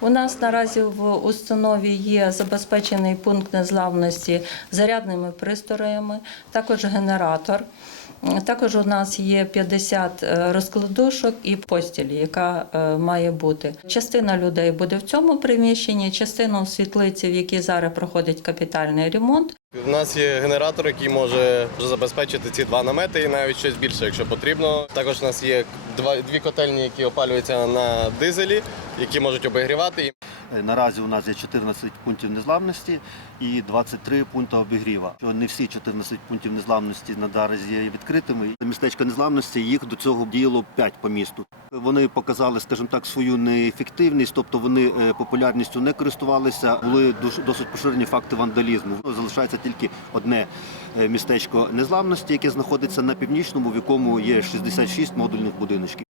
У нас наразі в установі є забезпечений пункт незламності зарядними пристроями, також генератор. Також у нас є 50 е, розкладушок і постілі, яка е, має бути. Частина людей буде в цьому приміщенні, частина у світлиці, в якій зараз проходить капітальний ремонт. У нас є генератор, який може забезпечити ці два намети і навіть щось більше, якщо потрібно. Також у нас є дві котельні, які опалюються на дизелі, які можуть обігрівати. Е, Наразі у нас є 14 пунктів незламності і 23 пункти обігріва. Не всі 14 пунктів незламності наразі є відкритими. Містечка незламності їх до цього діяло 5 по місту. Вони показали, скажімо так, свою неефективність, тобто вони е, популярністю не користувалися. Були досить поширені факти вандалізму. Залишається тільки одне е, містечко незламності, яке знаходиться на північному, в якому є 66 модульних будиночків.